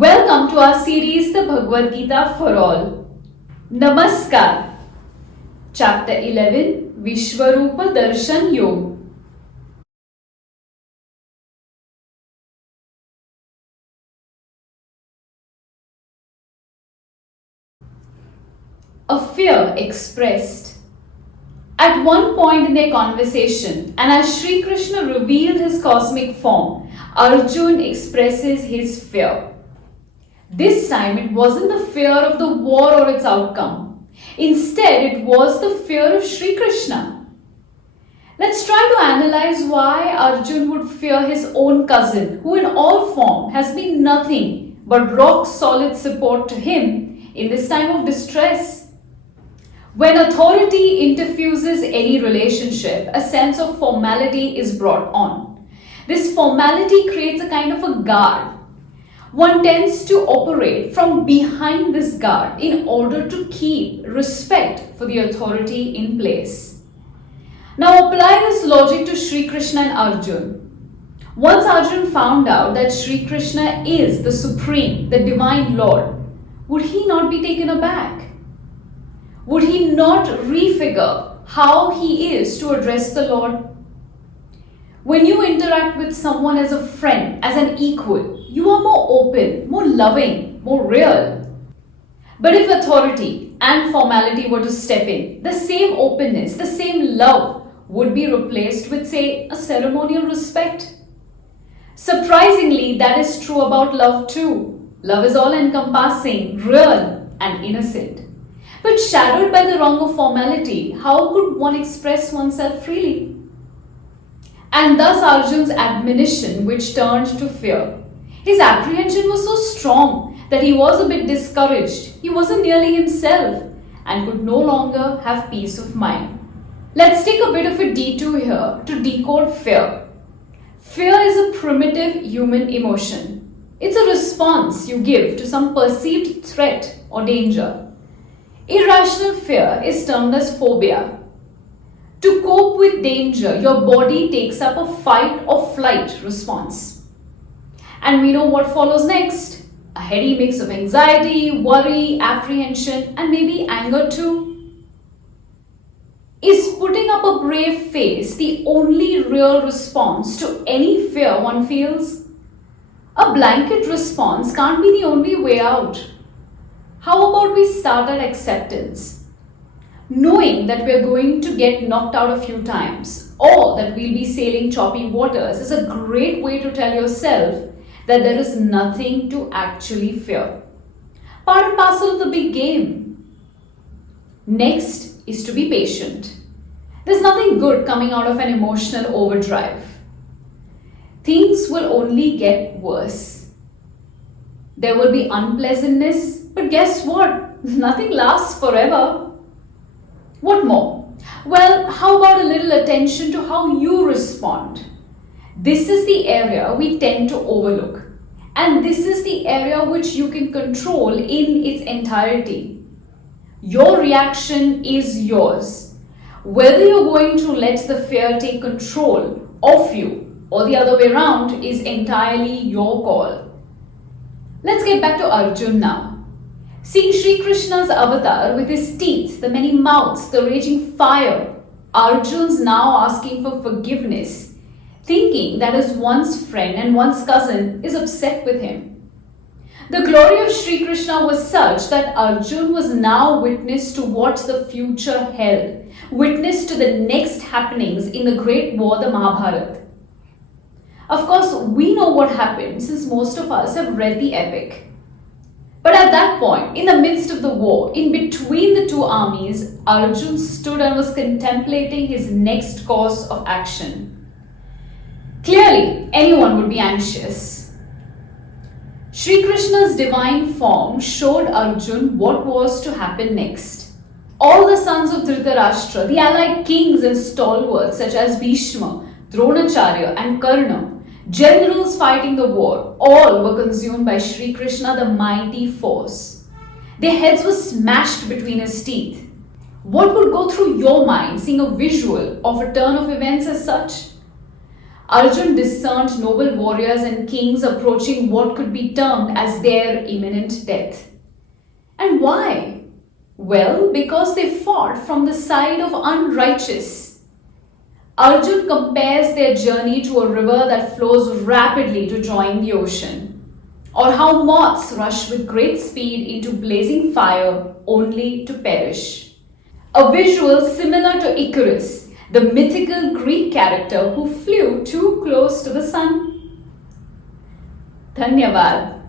Welcome to our series, the Bhagavad Gita for All. Namaskar. Chapter 11, Viśhwarūp Darśhan Yog. A fear expressed. At one point in their conversation, and as Shree Krishna revealed his cosmic form, Arjun expresses his fear. This time it wasn't the fear of the war or its outcome. Instead, it was the fear of Shree Krishna. Let's try to analyze why Arjun would fear his own cousin, who in all form has been nothing but rock-solid support to him in this time of distress. When authority interfuses any relationship, a sense of formality is brought on. This formality creates a kind of a guard. One tends to operate from behind this guard in order to keep respect for the authority in place. Now apply this logic to Shree Krishna and Arjun. Once Arjun found out that Shree Krishna is the Supreme, the Divine Lord, would he not be taken aback? Would he not refigure how he is to address the Lord? When you interact with someone as a friend, as an equal, you are more open, more loving, more real. But if authority and formality were to step in, the same openness, the same love would be replaced with, say, a ceremonial respect. Surprisingly, that is true about love too. Love is all-encompassing, real, and innocent. But shadowed by the wrong of formality, how could one express oneself freely? And thus Arjun's admonition, which turned to fear. His apprehension was so strong that he was a bit discouraged. He wasn't nearly himself and could no longer have peace of mind. Let's take a bit of a detour here to decode fear. Fear is a primitive human emotion. It's a response you give to some perceived threat or danger. Irrational fear is termed as phobia. To cope with danger, your body takes up a fight or flight response. And we know what follows next. A heady mix of anxiety, worry, apprehension, and maybe anger too. Is putting up a brave face the only real response to any fear one feels? A blanket response can't be the only way out. How about we start at acceptance? Knowing that we're going to get knocked out a few times or that we'll be sailing choppy waters is a great way to tell yourself that there is nothing to actually fear. Part and parcel of the big game. Next is to be patient. There's nothing good coming out of an emotional overdrive. Things will only get worse. There will be unpleasantness, but guess what? Nothing lasts forever. What more? Well, how about a little attention to how you respond? This is the area we tend to overlook. And this is the area which you can control in its entirety. Your reaction is yours. Whether you're going to let the fear take control of you or the other way around is entirely your call. Let's get back to Arjun now. Seeing Shree Krishna's avatar with his teeth, the many mouths, the raging fire, Arjun's now asking for forgiveness, thinking that his once friend and once cousin is upset with him. The glory of Shree Krishna was such that Arjun was now witness to what the future held, witness to the next happenings in the great war, the Mahabharata. Of course, we know what happened since most of us have read the epic. But at that point, in the midst of the war, in between the two armies, Arjun stood and was contemplating his next course of action. Clearly, anyone would be anxious. Shree Krishna's divine form showed Arjun what was to happen next. All the sons of Dhritarashtra, the allied kings and stalwarts such as Bhishma, Dronacharya and Karna, generals fighting the war, all were consumed by Shree Krishna, the mighty force. Their heads were smashed between his teeth. What would go through your mind seeing a visual of a turn of events as such? Arjun discerned noble warriors and kings approaching what could be termed as their imminent death. And why? Well, because they fought from the side of unrighteous. Arjun compares their journey to a river that flows rapidly to join the ocean, or how moths rush with great speed into blazing fire only to perish. A visual similar to Icarus, the mythical Greek character who flew too close to the sun. Dhanyavad.